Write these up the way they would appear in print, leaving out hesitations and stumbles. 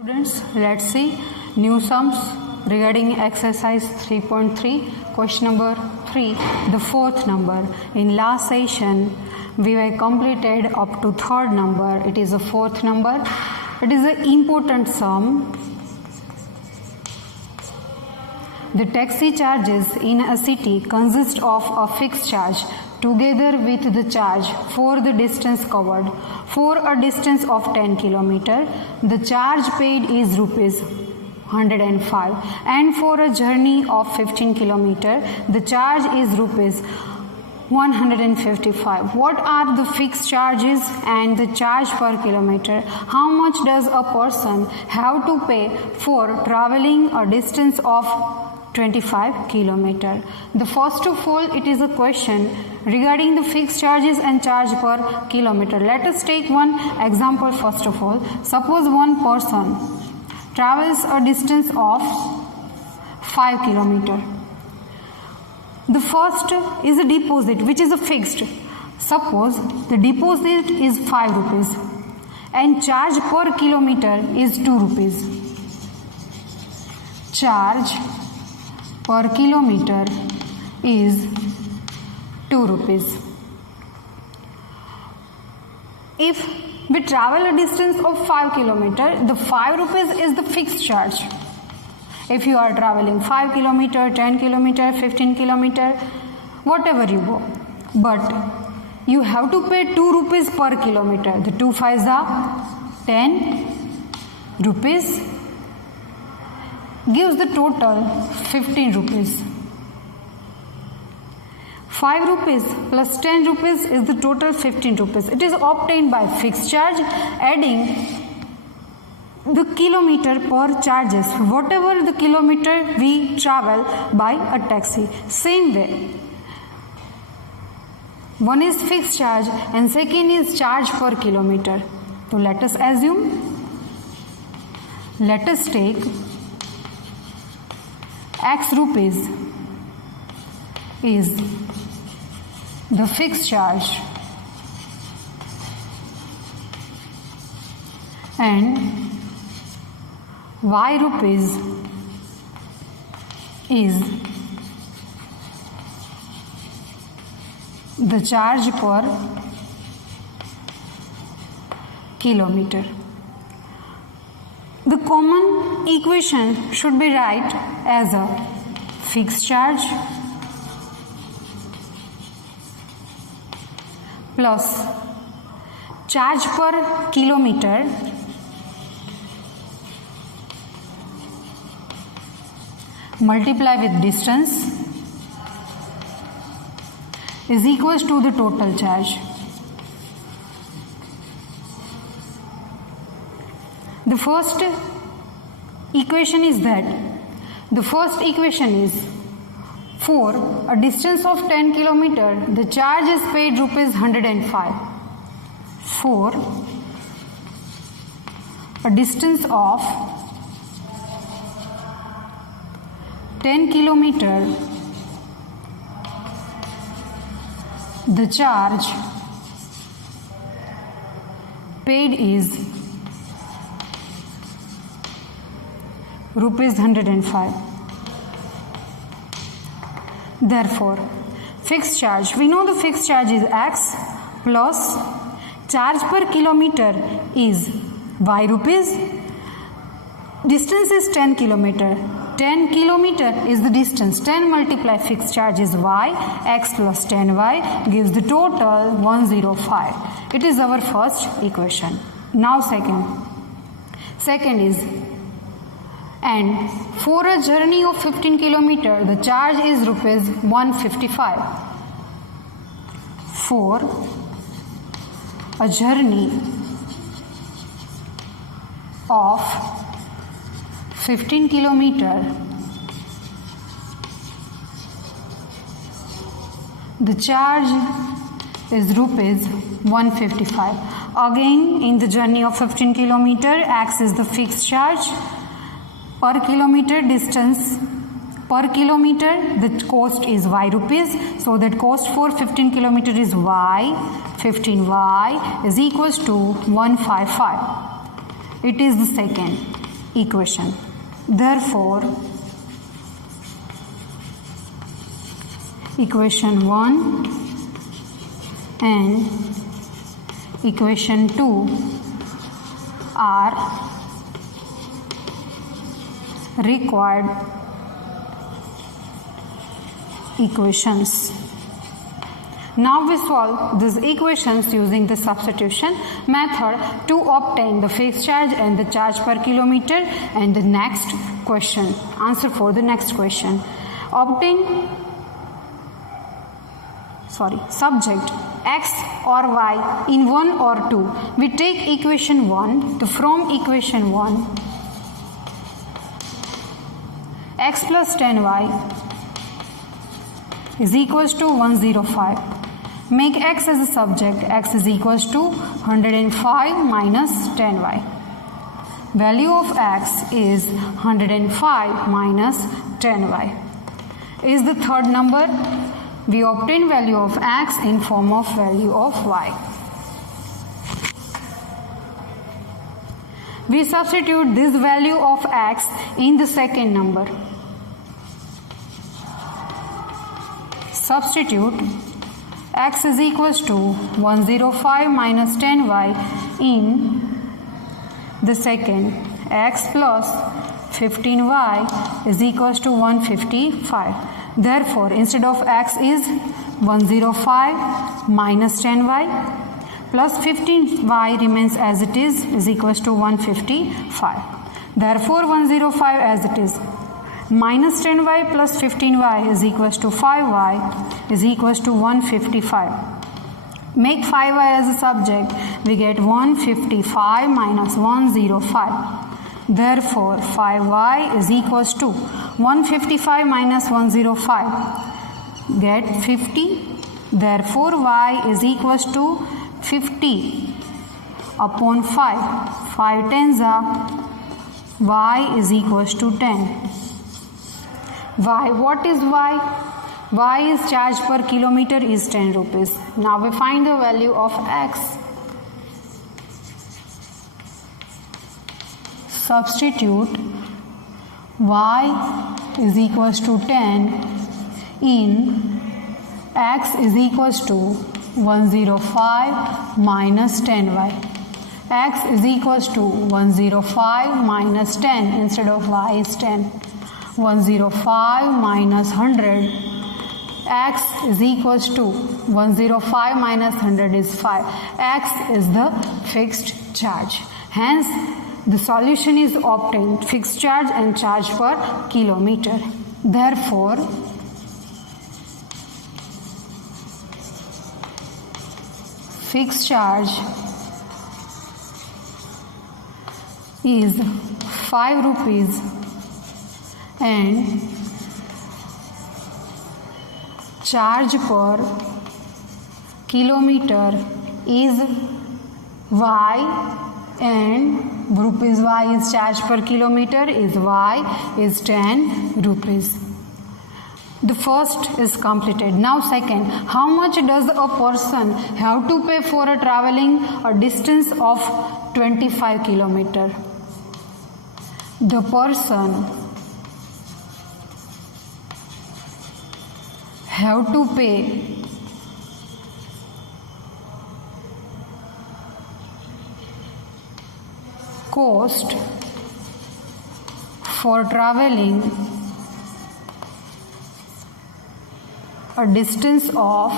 Students, let's see new sums regarding exercise 3.3, question number 3, the fourth number. In last session, we were completed up to third number. It is the fourth number. It is an important sum. The taxi charges in a city consist of a fixed charge together with the charge for the distance covered. For a distance of 10 km, the charge paid is rupees 105, and for a journey of 15 km, the charge is rupees 155. What are the fixed charges and the charge per kilometer? How much does a person have to pay for traveling a distance of 25 km? The first of all, it is a question regarding the fixed charges and charge per kilometer. Let us take one example first of all. Suppose one person travels a distance of 5 km. The first is a deposit, which is a fixed. Suppose the deposit is 5 rupees and charge per kilometer is 2 rupees. Charge per kilometer is 2 rupees. If we travel a distance of 5 km, the 5 rupees is the fixed charge. If you are traveling 5 km, 10 km, 15 km, whatever you go. But you have to pay 2 rupees per kilometer. The 2 5s are 10 rupees gives the total 15 rupees. 5 rupees plus 10 rupees is the total 15 rupees. It is obtained by fixed charge adding the kilometer per charges, whatever the kilometer we travel by a taxi. Same way, one is fixed charge and second is charge per kilometer. So let us assume, let us take X rupees is the fixed charge and Y rupees is the charge per kilometer. The common equation should be write as a fixed charge plus charge per kilometer multiply with distance is equals to the total charge. The first equation is for a distance of 10 km, the charge is paid rupees 105. For a distance of 10 km, the charge paid is rupees 105. Therefore, fixed charge, we know the fixed charge is X plus charge per kilometer is Y rupees. Distance is 10 km. 10 km is the distance. 10 multiply fixed charge is Y. X plus 10Y gives the total 105. It is our first equation. Now second is, and for a journey of 15 km, the charge is rupees 155. For a journey of 15 km, the charge is rupees 155. Again, in the journey of 15 km, X is the fixed charge. Per kilometer distance, per kilometer the cost is Y rupees. So that cost for 15 km is Y. 15y is equals to 155. It is the second. equation. Therefore, equation 1 and equation 2 are required equations. Now we solve these equations using the substitution method to obtain the fixed charge and the charge per kilometer. And the next question, answer for the next question. Subject x or y in 1 or 2. We take equation 1. From equation 1, x plus 10y is equals to 105. Make x as a subject. X is equals to 105 minus 10y. Value of x is 105 minus 10y. Is the third number. We obtain value of x in form of value of y. We substitute this value of x in the second number. Substitute x is equals to 105 minus 10y in the second. X plus 15y is equals to 155. Therefore, instead of x is 105 minus 10y plus 15y remains as it is equals to 155. Therefore, 105 as it is. Minus 10y plus 15y is equals to 5y is equals to 155. Make 5y as a subject. We get 155 minus 105. Therefore, 5y is equals to 155 minus 105. Get 50. Therefore, y is equals to 50 upon 5. 5 tens are y is equals to 10. Y, what is y? Y is charge per kilometer is 10 rupees. Now we find the value of x. Substitute y is equals to 10 in x is equals to 105 minus 10y. X is equals to 105 minus 10 instead of y is 10. 105 minus 100. X is equals to 105 minus 100 is 5. X is the fixed charge. Hence, the solution is obtained, fixed charge and charge per kilometer. Therefore, fixed charge is 5 rupees and charge per kilometer is y, and rupees y is charge per kilometer is y is 10 rupees. The first is completed. Now second, how much does a person have to pay for a traveling a distance of 25 kilometer? The person have to pay cost for traveling a distance of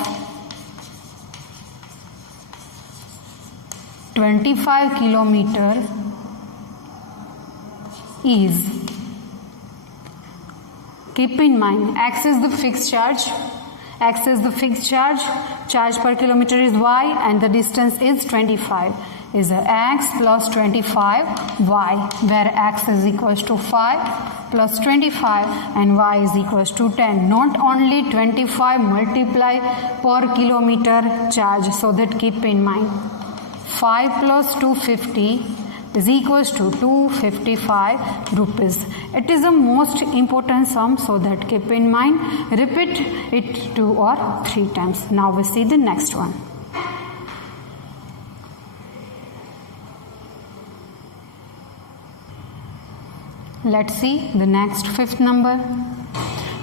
25 kilometer is, keep in mind, x is the fixed charge. X is the fixed charge. Charge per kilometer is y and the distance is 25. Is x plus 25 y, where x is equals to 5 plus 25 and y is equals to 10. Not only 25 multiply per kilometer charge, so that keep in mind. 5 plus 250 is equals to 255 rupees. It is the most important sum, so that keep in mind. Repeat it 2 or 3 times. Now we see the next one. Let's see the next fifth number.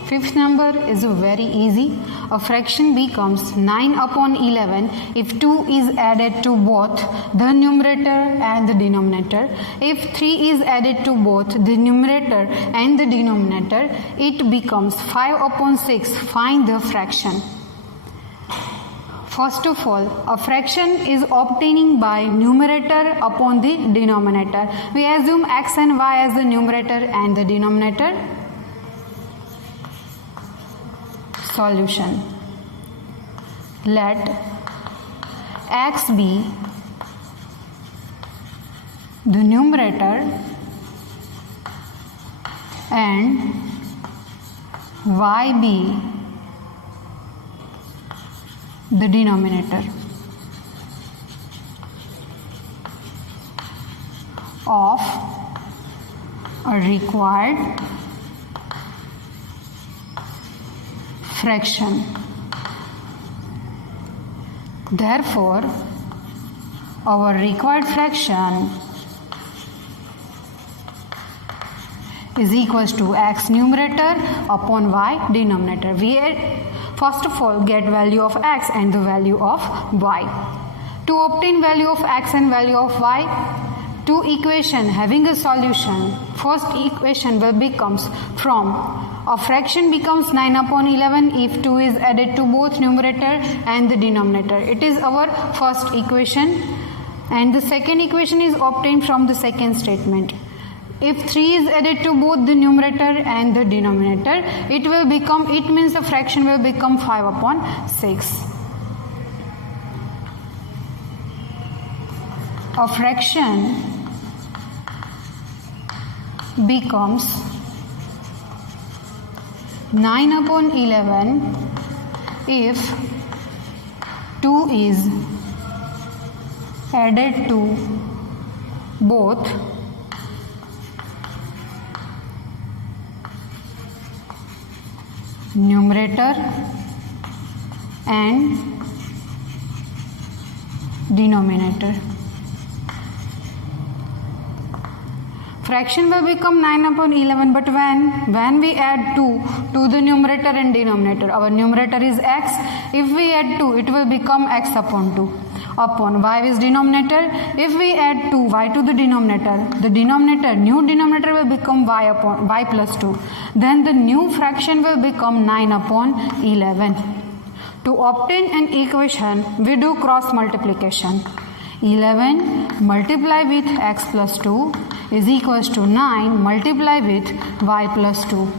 Fifth number is very easy. A fraction becomes 9 upon 11 if 2 is added to both the numerator and the denominator. If 3 is added to both the numerator and the denominator, it becomes 5 upon 6. Find the fraction. First of all, a fraction is obtaining by numerator upon the denominator. We assume x and y as the numerator and the denominator. Solution. Let x be the numerator and y be the denominator of a required fraction. Therefore, our required fraction is equals to x numerator upon y denominator. We first of all get value of x and the value of y. To obtain value of x and value of y, two equation having a solution. First equation will becomes from a fraction becomes 9 upon 11 if 2 is added to both numerator and the denominator. It is our first equation, and the second equation is obtained from the second statement. If 3 is added to both the numerator and the denominator, it means the fraction will become 5 upon 6. A fraction becomes 9 upon 11 if 2 is added to both numerator and denominator. Fraction will become 9 upon 11, but when we add 2 to the numerator and denominator, our numerator is x. If we add 2, it will become x upon 2. Upon y is denominator. If we add 2y to the denominator, new denominator will become y plus 2. Then the new fraction will become 9 upon 11. To obtain an equation, we do cross multiplication. 11 multiply with x plus 2 is equals to 9 multiply with y plus 2.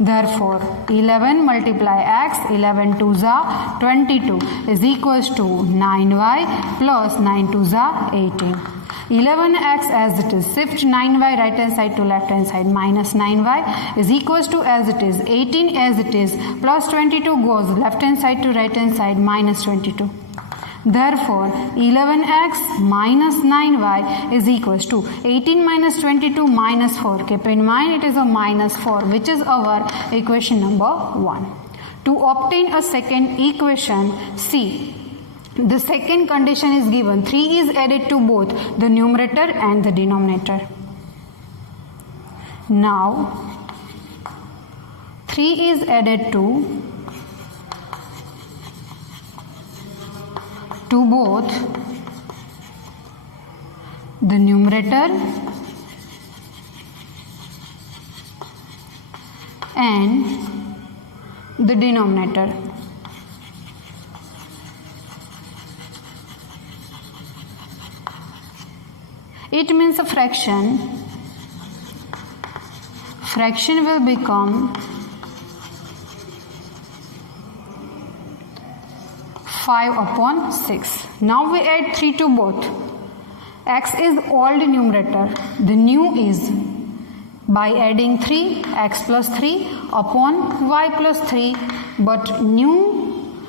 Therefore, 11 multiply x, 11 2s are 22 is equals to 9y plus 9 2s are 18. 11x as it is, shift 9y right hand side to left hand side, minus 9y is equals to as it is, 18 as it is, plus 22 goes left hand side to right hand side, minus 22. Therefore, 11x minus 9y is equals to 18 minus 22 minus 4. Keep in mind it is a minus 4, which is our equation number 1. To obtain a second equation, see, the second condition is given. 3 is added to both the numerator and the denominator. Now, 3 is added to both the numerator and the denominator. It means a fraction will become 5 upon 6. Now we add 3 to both. X is old numerator. The new is by adding 3, x plus 3 upon y plus 3. But new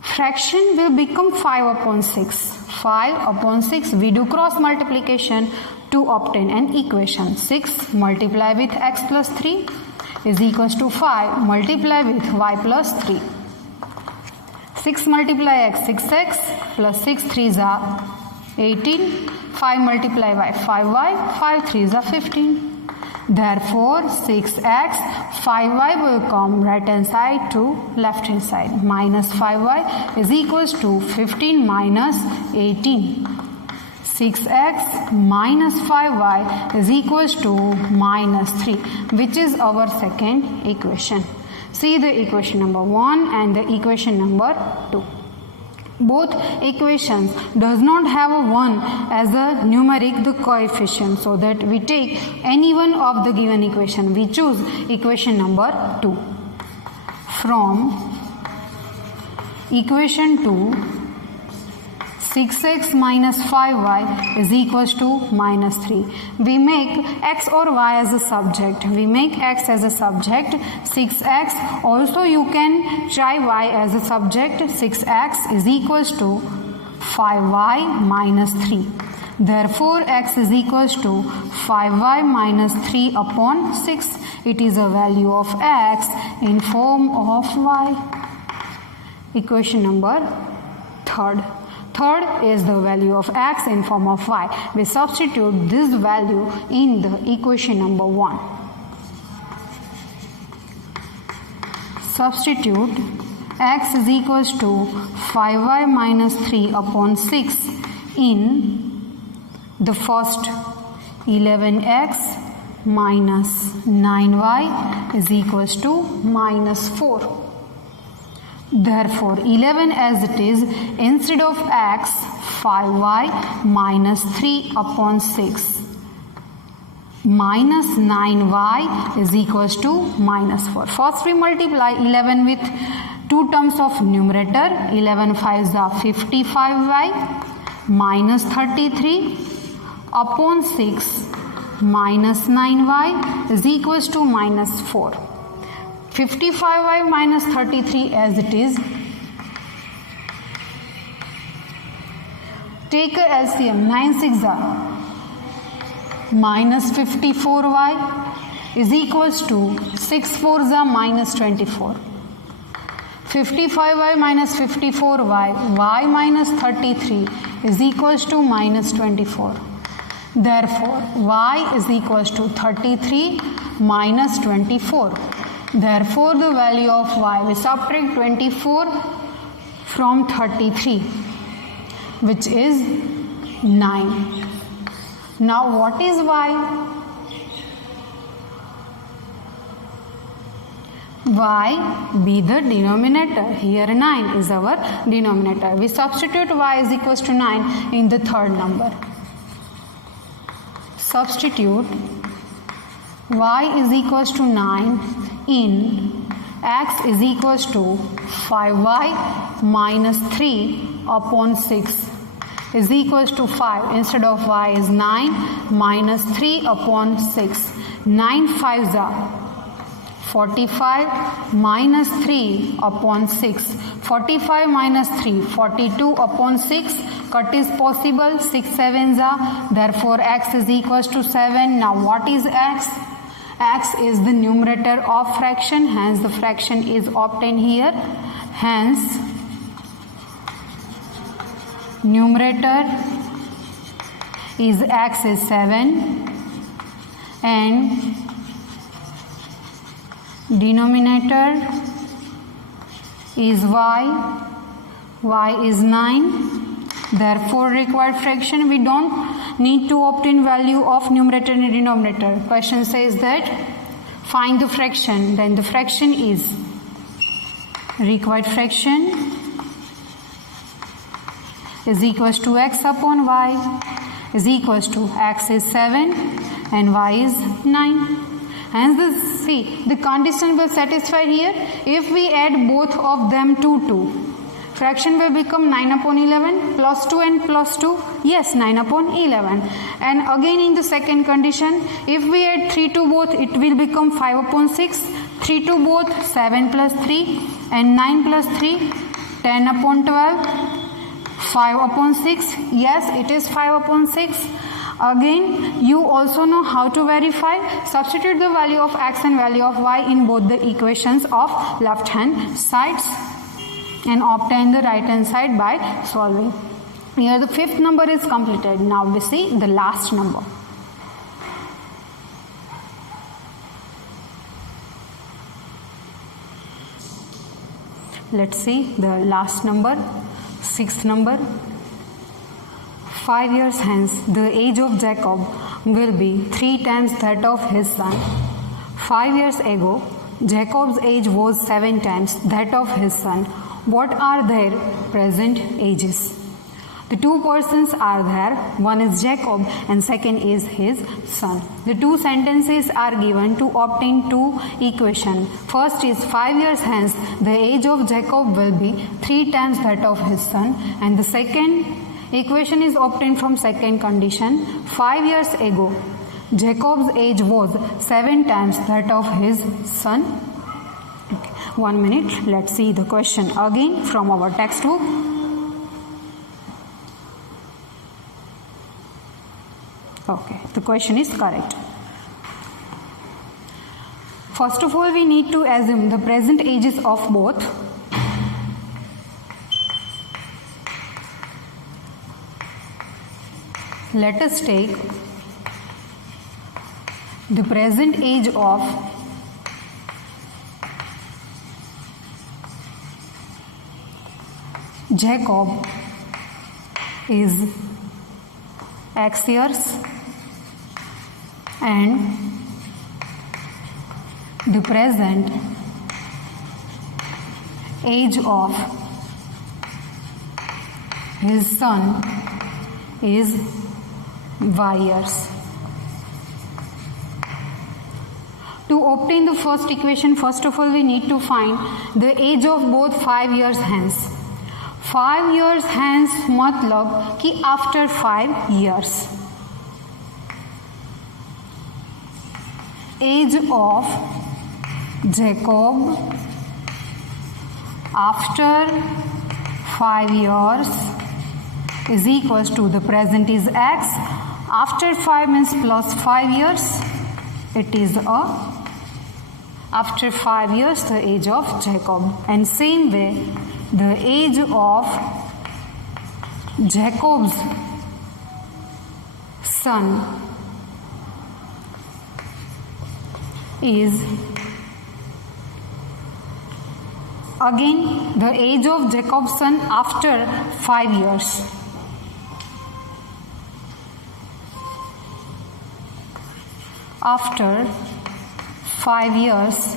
fraction will become 5 upon 6. 5 upon 6. We do cross multiplication to obtain an equation. 6 multiply with x plus 3 is equals to 5 multiply with y plus 3. 6 multiply x, 6x plus 6 3s are 18. 5 multiply y, 5y, 5 3s are 15. Therefore 6x, 5y will come right hand side to left hand side. Minus 5y is equals to 15 minus 18. 6x minus 5y is equals to minus 3, which is our second equation. See the equation number 1 and the equation number 2. Both equations does not have a 1 as a numeric the coefficient, so that we take any one of the given equation. We choose equation number 2. From equation 2, 6x minus 5y is equals to minus 3. We make x or y as a subject. We make x as a subject, 6x. Also you can try y as a subject. 6x is equals to 5y minus 3. Therefore x is equals to 5y minus 3 upon 6. It is a value of x in form of y. Equation number 3rd. Third is the value of x in form of y. We substitute this value in the equation number 1. Substitute x is equals to 5y minus 3 upon 6 in the first. 11x minus 9y is equals to minus 4. Therefore 11 as it is, instead of x, 5y minus 3 upon 6 minus 9y is equals to minus 4. First we multiply 11 with two terms of numerator. 11 5s are 55y minus 33 upon 6 minus 9y is equals to minus 4. 55y minus 33 as it is. Take a LCM. 9 6 are minus 54y is equals to 6 4s are minus 24. 55y minus 54y, y minus 33 is equals to minus 24. Therefore y is equals to 33 minus 24. Therefore the value of y, we subtract 24 from 33, which is 9. Now what is y? Y be the denominator. Here 9 is our denominator. We substitute y is equals to 9 in the third number. Substitute y is equals to 9 in x is equals to 5y minus 3 upon 6 is equals to 5. Instead of y is 9 minus 3 upon 6. 9 5s are 45 minus 3 upon 6. 45 minus 3, 42 upon 6. Cut is possible. 6 7s are. Therefore x is equals to 7. Now what is x? X is the numerator of fraction, hence the fraction is obtained here. Hence numerator is x is 7 and denominator is y is 9. Therefore required fraction, we don't need to obtain value of numerator and denominator. Question says that find the fraction, then the fraction is required fraction is equals to x upon y is equals to x is 7 and y is 9. Hence see the condition will satisfy here if we add both of them to 2. Fraction will become 9 upon 11 plus 2 and plus 2. Yes, 9 upon 11. And again in the second condition, if we add 3 to both, it will become 5 upon 6. 3 to both, 7 plus 3 and 9 plus 3, 10 upon 12, 5 upon 6. Yes, it is 5 upon 6. Again, you also know how to verify. Substitute the value of x and value of y in both the equations of left hand sides and obtain the right hand side by solving. Here the fifth number is completed. Now we see the last number. Let's see the last number, sixth number. 5 years hence, the age of Jacob will be 3 times that of his son. 5 years ago, Jacob's age was 7 times that of his son. What are their present ages? The two persons are there. One is Jacob and second is his son. The two sentences are given to obtain two equations. First is 5 years hence, the age of Jacob will be 3 times that of his son. And the second equation is obtained from second condition. 5 years ago, Jacob's age was 7 times that of his son. Okay. 1 minute, let's see the question again from our textbook. Okay, the question is correct. First of all, we need to assume the present ages of both. Let us take the present age of Jacob is X years and the present age of his son is Y years. To obtain the first equation, first of all we need to find the age of both 5 years hence. 5 years hence मतलब कि after 5 years. Age of Jacob after 5 years is equals to the present is X. After 5 means plus 5 years. It is after 5 years the age of Jacob. And same way the age of Jacob's son is again the age of Jacob's son after 5 years. After 5 years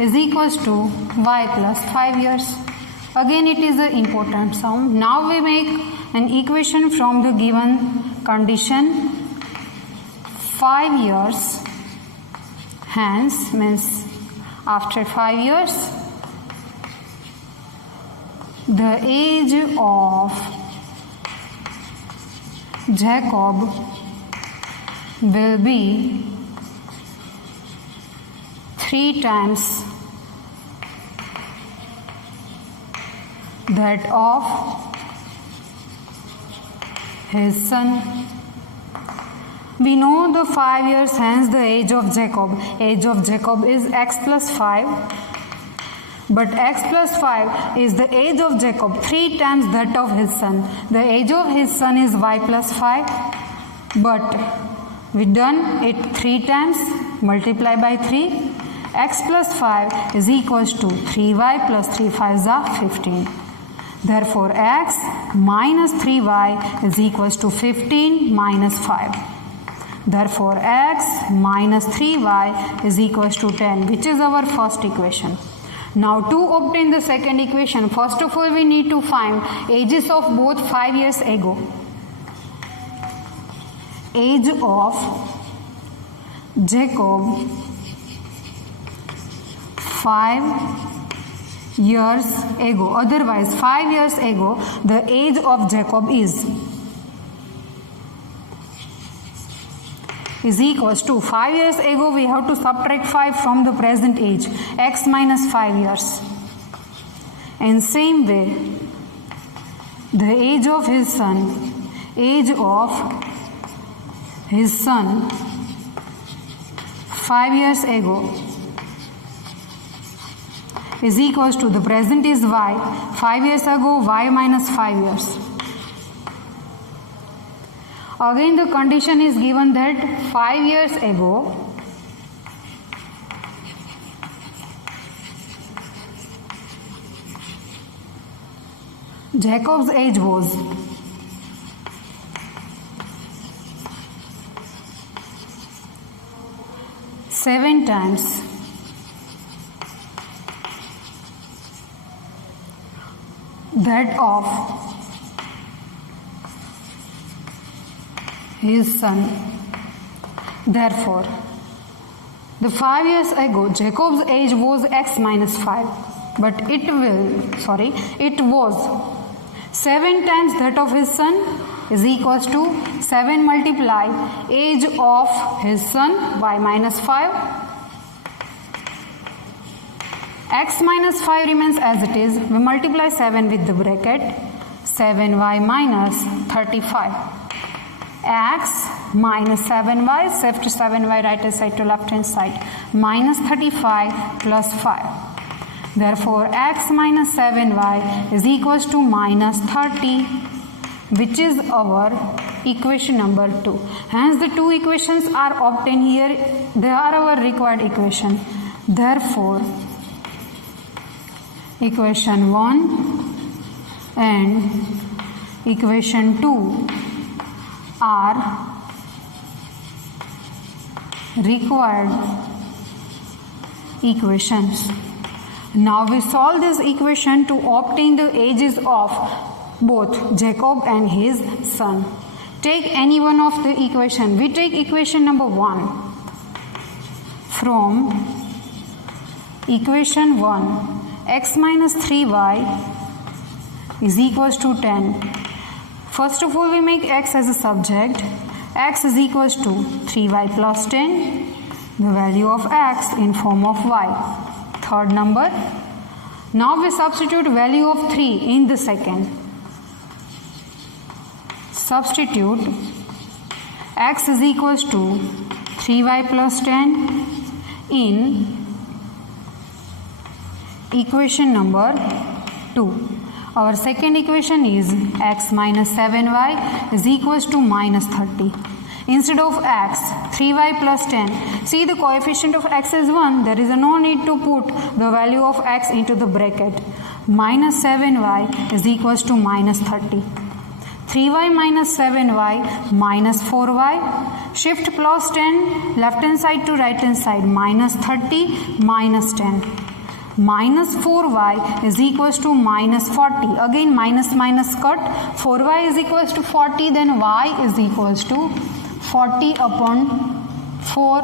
is equals to Y plus 5 years. Again it is an important sum. Now we make an equation from the given condition. 5 years hence means after 5 years the age of Jacob will be 3 times that of his son. We know the 5 years hence the age of Jacob. Age of Jacob is X plus 5. But X plus 5 is the age of Jacob 3 times that of his son. The age of his son is Y plus 5. But we done it 3 times. Multiply by 3. X plus 5 is equals to 3y plus 3 5s are 15. Therefore, X minus 3y is equals to 15 minus 5. Therefore, X minus 3y is equals to 10, which is our first equation. Now, to obtain the second equation, first of all, we need to find ages of both 5 years ago. Age of Jacob 5 years ago. Otherwise, 5 years ago, the age of Jacob is equals to 5 years ago. We have to subtract 5 from the present age. X minus 5 years. In same way, the age of his son, 5 years ago is equals to the present is y. 5 years ago, y minus 5 years. Again the condition is given that 5 years ago Jacob's age was 7 times that of his son. Therefore, the 5 years ago, Jacob's age was x minus 5, but it was 7 times that of his son is equals to 7 multiply age of his son y minus 5. X minus 5 remains as it is. We multiply 7 with the bracket. 7y minus 35. X minus 7y, shift 7y right hand side to left hand side, minus 35 plus 5. Therefore, x minus 7y is equals to minus 30, which is our equation number 2. Hence, the two equations are obtained here. They are our required equation. Therefore, equation 1 and equation 2 are required equations. Now we solve this equation to obtain the ages of both Jacob and his son. Take any one of the equation. We take equation number 1. From equation 1, x minus 3y is equals to 10. First of all, we make x as a subject. X is equals to 3y plus 10. The value of x in form of y. Third number. Now we substitute value of 3 in the second. Substitute x is equals to 3y plus 10 in equation number 2. Our second equation is x minus 7y is equals to minus 30. Instead of x, 3y plus 10. See, the coefficient of x is 1. There is no need to put the value of x into the bracket. Minus 7y is equals to minus 30. 3y minus 7y minus 4y. Shift plus 10 left hand side to right hand side. Minus 30 minus 10. Minus 4y is equals to minus 40. Again minus minus cut. 4y is equals to 40, then y is equals to 40 upon 4.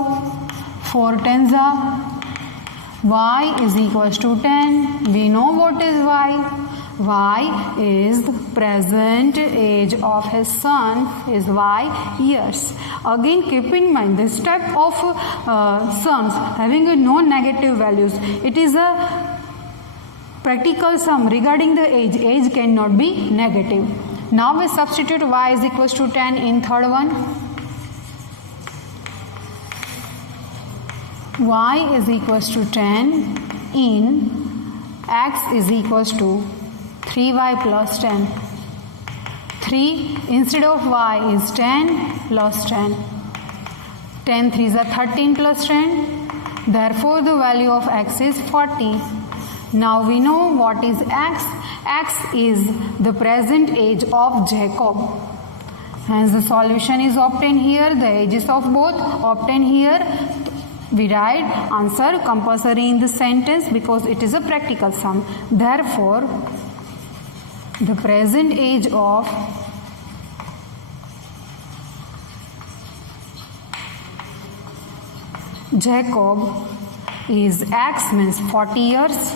4 tens are. Y is equals to 10. We know what is y. Y is the present age of his son is y years. Again, keep in mind this type of sums having a non-negative values. It is a practical sum regarding the age. Age cannot be negative. Now we substitute y is equals to 10 in third one. Y is equals to 10 in x is equals to 3y plus 10. 3 instead of y is 10 plus 10. 10 3s are 13 plus 10. Therefore, the value of x is 40. Now we know what is x. X is the present age of Jacob. Hence, the solution is obtained here. The ages of both obtained here. We write answer compulsory in the sentence because it is a practical sum. Therefore, the present age of Jacob is x means 40 years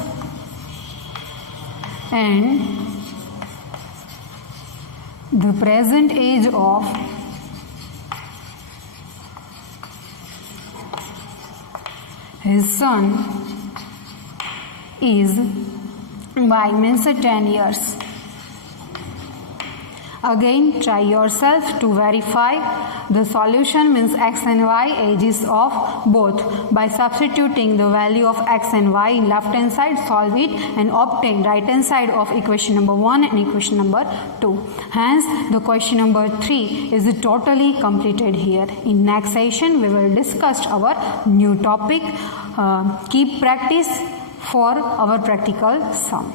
and the present age of his son is y means 10 years. Again, try yourself to verify the solution means x and y ages of both. By substituting the value of x and y in left hand side, solve it and obtain right hand side of equation number 1 and equation number 2. Hence, the question number 3 is totally completed here. In next session, we will discuss our new topic. Keep practice for our practical sum.